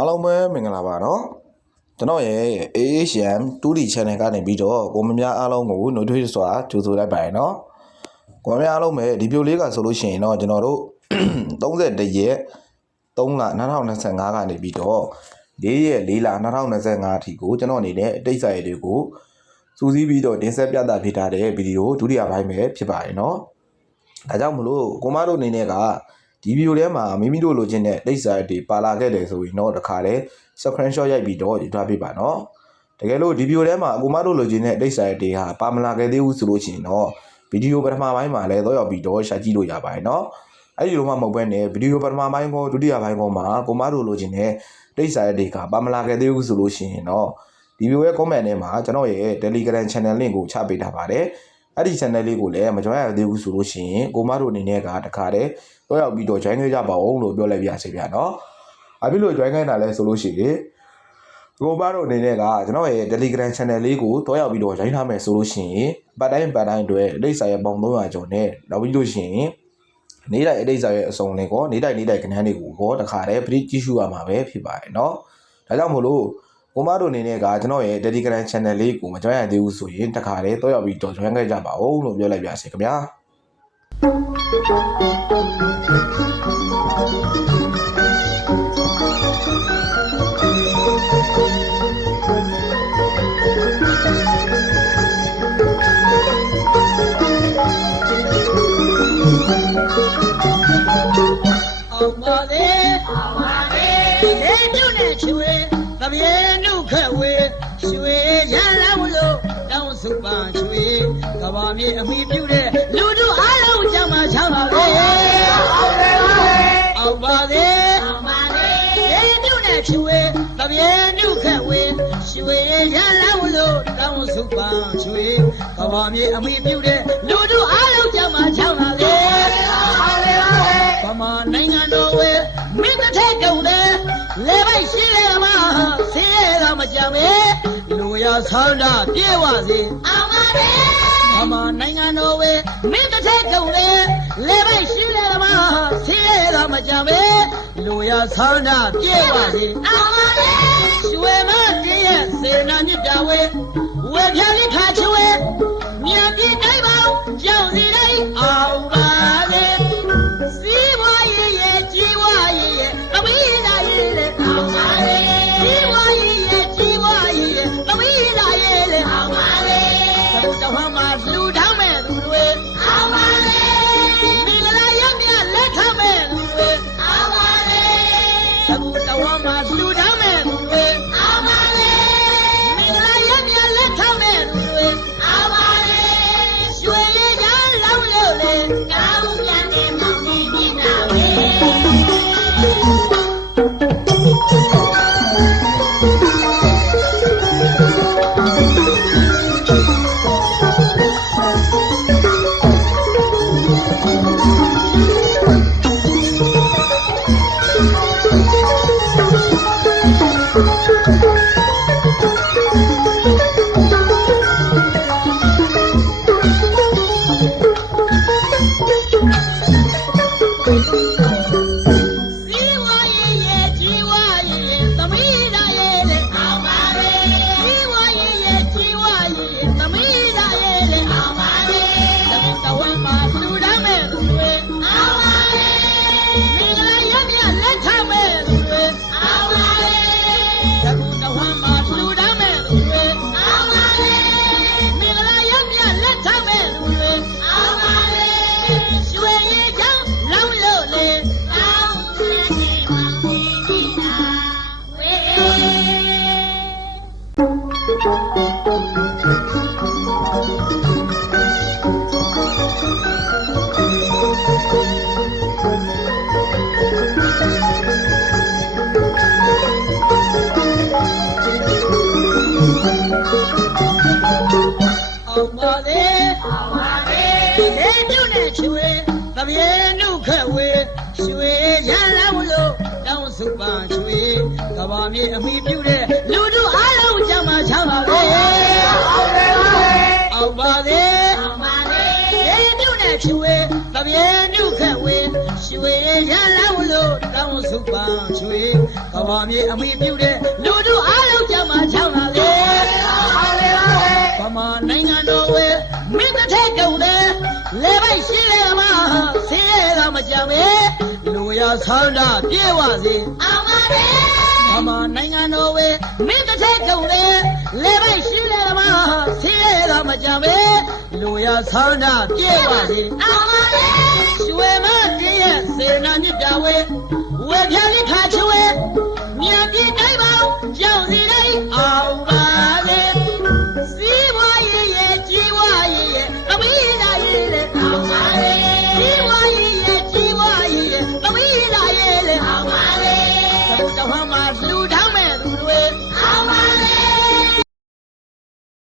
အားလုံးပဲမင်္ဂလာပါနော်ကျွန်တော်ရဲ့ AHM 2D channel ကနေပြီးတော့ကိုမများအားလုံးကိုနှုတ်ထွေးစွာကြိုဆိုလိုက်ပါရနော်ကိုမများအားလုံးပဲဒီဗီဒီယိုလေးကဆိုလို့ရှိရင်တော့ကျွန်တော်တို့31ရက်3လ2025ကနေပြီးတော့4ရက်4လ2025အထိကိုကျွန်တော်အနေနဲ့အတိတ်စာရေးတွေကိုစူးစီးပြီးတော့တင်ဆက်ပြသပေးထားတဲ့ဗီဒီယိုဒုတိယပိုင်းပဲဖြစ်ပါတယ်နော်ဒါကြောင့်မလို့ကိုမတို့အနေနဲ့ကဒီဗီဒီယိုထဲမှာမိမိတို့လိုချင်တဲ့ဒိတ်စာတွေပါလာခဲ့တယ်ဆိုရင်တော့တခါလေ screenshot ရိုက်ပြီးတော့ယူထားပေးပါနော်တကယ်လို့ဒီဗီဒီယိုထဲမှာကိုမတို့လိုချင်တဲ့ဒိတ်စာတွေဟာပါမလာခဲ့သေးဘူးဆိုလို့ရှိရင်တော့ဗီဒီယိုပထမပိုင်းမှာလည်းတော့ရောက်ပြီးတော့ရှာကြည့်လို့ရပါတယ်နော်အဲ့ဒီလိုမှမဟုတ်ဘဲနဲ့ဗီဒီယိုပထမပိုင်းကောဒုတိယပိုင်းကောမှာကိုမတို့လိုချင်တဲ့ဒိတ်စာတွေကပါမလာခဲ့သေးဘူးဆိုလို့ရှိရင်တော့ဒီဗီဒီယိုရဲ့ comment ထဲမှာကျွန်တော်ရဲ့ Telegram channel link ကိုချပေးထားပါတယ်အဲ့ဒီ channel လေးကိုလည်းမ join ရသေးဘူးဆိုလို့ရှိရင်ကိုမတို့အနေနဲ့ကတခါတည်းတော့ရောက်ပြီးတော့ join ခဲ့ကြပါဦးလို့ပြောလိုက်ပြစေဗျာနော်။အဖြစ်လို့ join ခိုင်းတာလဲဆိုလို့ရှိရင်ကိုမတို့အနေနဲ့ကကျွန်တော်ရဲ့ Telegram channel လေးကိုတော့ရောက်ပြီးတော့ join ထားမယ်ဆိုလို့ရှိရင်ပတ်တိုင်းအတွက်အတိတ်စာရဲ့ပေါင်300ကျော်နဲ့နောက်ပြီးလို့ရှိရင်နေ့တိုင်းအတိတ်စာရဲ့အစုံလေးကိုနေ့တိုင်းကဏ္ဍတွေကိုတခါတည်းပရိကြည့်ရှုရမှာပဲဖြစ်ပါတယ်နော်။ဒါကြောင့်မို့လို့ကိုမတို့အနေနဲ့ကကျွန်တော်ရဲ့ Telegram channel လေးကိုမ join ရသေးဘူးဆိုရင်တခါတည်းတော့ရောက်ပြီးတော့ join ခဲ့ကြပါဦးလို့ပြောလိုက်ပြစေခင်ဗျာ။အောင်ပါလေဒီညနဲ့ချွေတပြေနုခက်ဝေရွှေရလာဝလို့တောင်းစုပါချွေကဘာမြေအမိပြုတဲ့လူတို့အားလုံးကြမှာချမ်းပါလေအောင်ပါလေဒီညနဲ့ချွေတပြေနုခက်ဝေရွှေရလာဝလို့တောင်းစုပါချွေကဘာမြေအမိပြုတဲ့လူတို့အားလုံးကြမှာချမ်းပါလေဗမာနိုင်ငံတော်ဝဲမင်းတစ်ထက်ကုန်တယ်လေပိုက်ရှိလေမှာဆင်းရဲတာမကြမဲလူရဆန္ဒပြေဝစေအောင်ပါလေဗမာနိုင်ငံတော်ဝဲမင်းတစ်ထက်ကုန်တယ်လေပိုက်ရှိလေမှာဆင်းရဲတာမကြမဲလူရဆန္ဒပြေဝစေအောင်ပါလေရွှေမတည်းရဲ့စေနာမြစ်တာဝဲဝဲပြလိခါချွေမြန်ပြည်တိုင်းပေါင်းကြောက်စီတိုင်းအောင်ပါလေစီးပွားရေးရဲ့ကြီးပွားရေးရဲ့သမီးသားရေးလေအောင်ပါလေစီးပွားရေးရဲ့ကြီးပွားရေးရဲ့သမီးသားရေးလေအောင်ပါလေသူတော်မှာလူထောင်းမဲ့သူတွေအောင်ပါလေမိဂလာရမြလက်ထမဲ့သူတွေအောင်ပါလေသူတော်မှာလူထောင်းမဲ့သူတွေအောင်ပါလေမိဂလာရမြလက်ထမဲ့သူတွေအောင်ပါလေရွှေရည်ကြလောင်းလို့လေကောင်းပြန်နေမောင်နေမြင်တာပဲအောင်ပါလေဒီညနဲ့ချွေတပြေနုခက်ဝေရွှေရလာဝလို့တောင်းစုပါချွေကဘာမြေအမိပြုတဲ့လူတို့အားလုံးကြမှာချမ်းပါလေအောင်ပါလေဒီညနဲ့ချွေတပြေနုခက်ဝေ ရွှေရလန်းလို့တောင်းစုပန်းရွှေကဘာမြေအမိပြုတဲ့လူတို့အားလုံးကြမှာချောင်းလာလေဗမာနိုင်ငံတော်ဝဲမင်းတစ်ထက်ကုန်တယ်လေပိုက်ရှိလေမှာဆင်းရဲကမကြပဲလူရဆန္ဒပြေဝစေအောင်ပါလေဗမာနိုင်ငံတော်ဝဲမင်းတစ်ထက်ကုန်တယ်လေပိုက်ရှိလေမှာဆင်းရဲကမကြပဲလူရဆန္ဒပြေဝစေအောင်ပါလေ